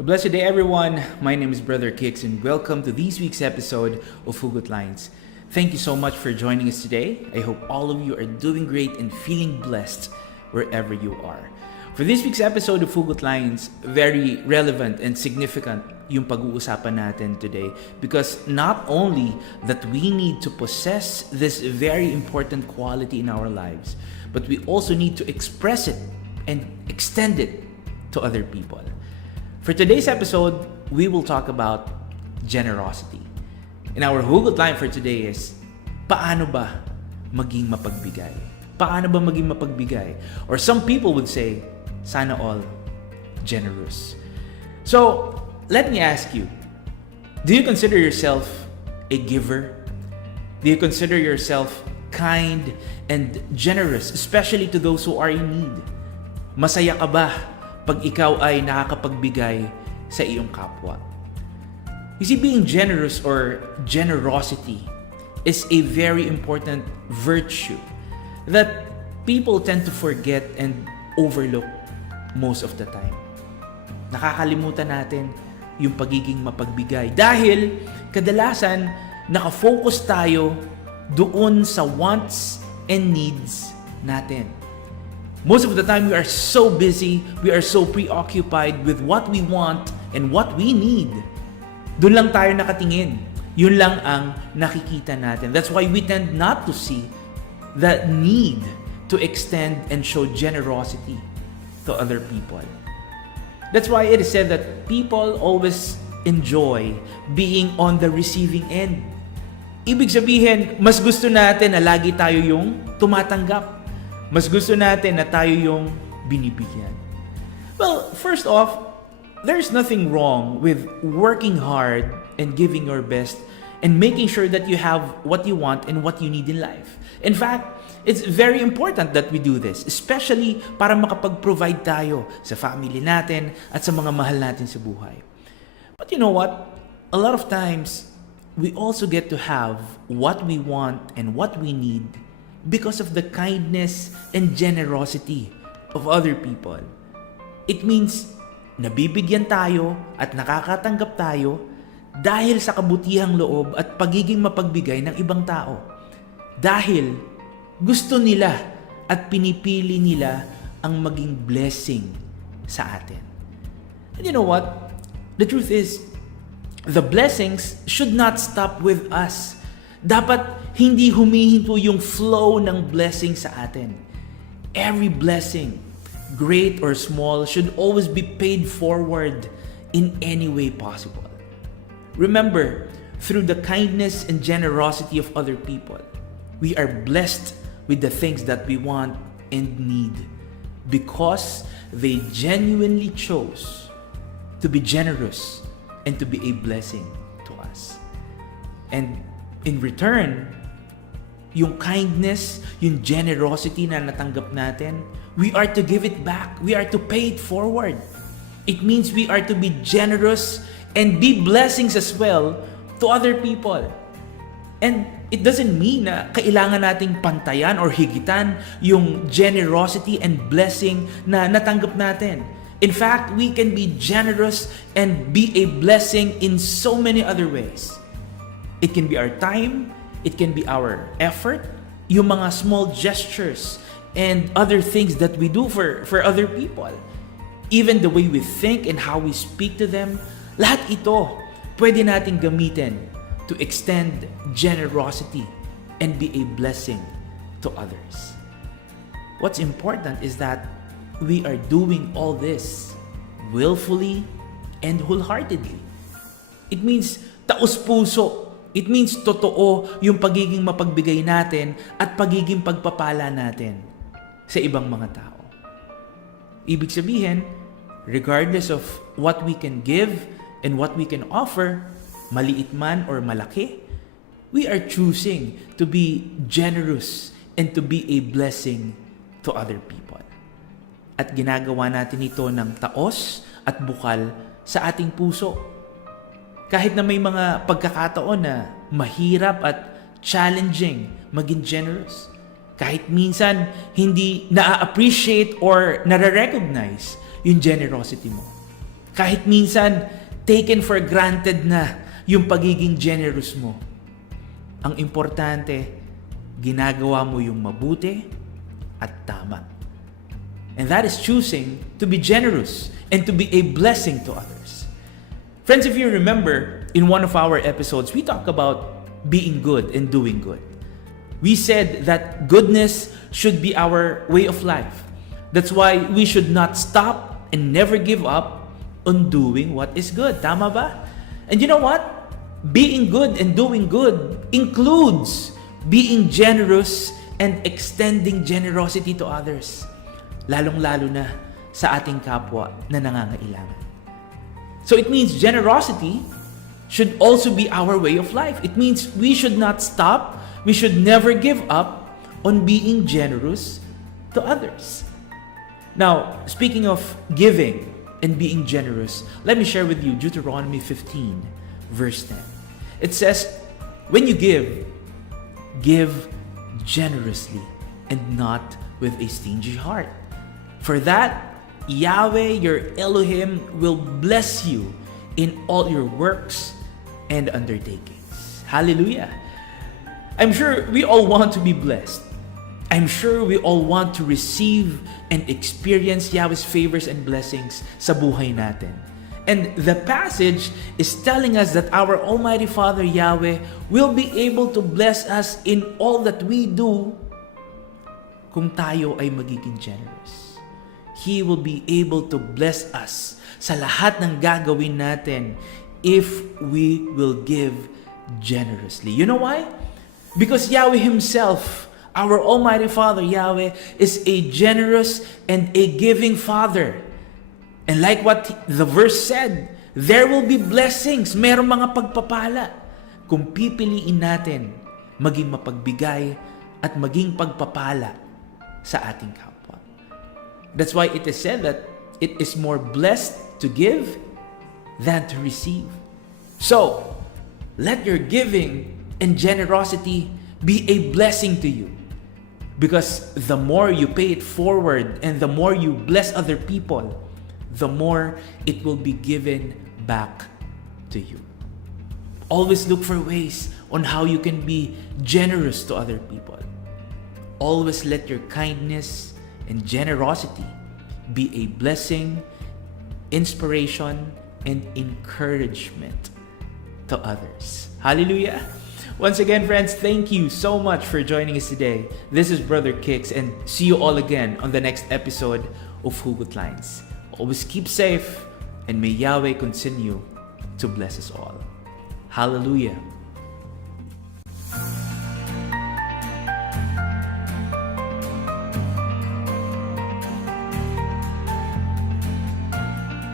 A blessed day, everyone. My name is Brother Kix, and welcome to this week's episode of HUGOT Lines. Thank you so much for joining us today. I hope all of you are doing great and feeling blessed wherever you are. For this week's episode of HUGOT Lines, very relevant and significant yung pag-uusapan natin today, because not only that we need to possess this very important quality in our lives, but we also need to express it and extend it to other people. For today's episode, we will talk about generosity. And our hugot line for today is, paano ba maging mapagbigay? Paano ba maging mapagbigay? Or some people would say, sana all generous. So, let me ask you, do you consider yourself a giver? Do you consider yourself kind and generous, especially to those who are in need? Masaya ka ba pag ikaw ay nakakapagbigay sa iyong kapwa? You see, being generous or generosity is a very important virtue that people tend to forget and overlook most of the time. Nakakalimutan natin yung pagiging mapagbigay dahil kadalasan nakafocus tayo doon sa wants and needs natin. Most of the time, we are so busy, we are so preoccupied with what we want and what we need. Doon lang tayo nakatingin. Yun lang ang nakikita natin. That's why we tend not to see the need to extend and show generosity to other people. That's why it is said that people always enjoy being on the receiving end. Ibig sabihin, mas gusto natin na lagi tayo yung tumatanggap. Mas gusto natin na tayo yung binibigyan. Well, first off, there's nothing wrong with working hard and giving your best and making sure that you have what you want and what you need in life. In fact, it's very important that we do this, especially para makapag-provide tayo sa family natin at sa mga mahal natin sa buhay. But you know what? A lot of times, we also get to have what we want and what we need because of the kindness and generosity of other people. It means nabibigyan tayo at nakakatanggap tayo dahil sa kabutihang loob at pagiging mapagbigay ng ibang tao. Dahil gusto nila at pinipili nila ang maging blessing sa atin. And you know what? The truth is, the blessings should not stop with us. Dapat hindi humihinto yung flow ng blessing sa atin. Every blessing, great or small, should always be paid forward in any way possible. Remember, through the kindness and generosity of other people, we are blessed with the things that we want and need because they genuinely chose to be generous and to be a blessing to us. And in return, yung kindness, yung generosity na natanggap natin, we are to give it back. We are to pay it forward. It means we are to be generous and be blessings as well to other people. And it doesn't mean na kailangan nating pantayan or higitan yung generosity and blessing na natanggap natin. In fact, we can be generous and be a blessing in so many other ways. It can be our time, it can be our effort, yung mga small gestures and other things that we do for other people. Even the way we think and how we speak to them, lahat ito pwede nating gamitin to extend generosity and be a blessing to others. What's important is that we are doing all this willfully and wholeheartedly. It means taos-puso. It means totoo yung pagiging mapagbigay natin at pagiging pagpapala natin sa ibang mga tao. Ibig sabihin, regardless of what we can give and what we can offer, maliit man or malaki, we are choosing to be generous and to be a blessing to other people. At ginagawa natin ito ng taos at bukal sa ating puso. Kahit na may mga pagkakataon na mahirap at challenging maging generous. Kahit minsan hindi na-appreciate or nare-recognize yung generosity mo. Kahit minsan, taken for granted na yung pagiging generous mo. Ang importante, ginagawa mo yung mabuti at tama. And that is choosing to be generous and to be a blessing to others. Friends, if you remember, in one of our episodes, we talked about being good and doing good. We said that goodness should be our way of life. That's why we should not stop and never give up on doing what is good. Tama ba? And you know what? Being good and doing good includes being generous and extending generosity to others. Lalong-lalo na sa ating kapwa na nangangailangan. So it means generosity should also be our way of life. It means we should not stop, we should never give up on being generous to others. Now, speaking of giving and being generous, let me share with you Deuteronomy 15, verse 10. It says, when you give generously and not with a stingy heart. For that, Yahweh, your Elohim, will bless you in all your works and undertakings. Hallelujah. I'm sure we all want to be blessed. I'm sure we all want to receive and experience Yahweh's favors and blessings sa buhay natin. And the passage is telling us that our Almighty Father Yahweh will be able to bless us in all that we do kung tayo ay magiging generous. He will be able to bless us sa lahat ng gagawin natin if we will give generously. You know why? Because Yahweh Himself, our Almighty Father Yahweh, is a generous and a giving Father. And like what the verse said, there will be blessings, merong mga pagpapala kung pipiliin natin maging mapagbigay at maging pagpapala sa ating kapwa. That's why it is said that it is more blessed to give than to receive. So, let your giving and generosity be a blessing to you. Because the more you pay it forward and the more you bless other people, the more it will be given back to you. Always look for ways on how you can be generous to other people. Always let your kindness and generosity be a blessing, inspiration, and encouragement to others. Hallelujah! Once again, friends, thank you so much for joining us today. This is Brother Kix, and see you all again on the next episode of HUGOT Lines. Always keep safe, and may Yahweh continue to bless us all. Hallelujah!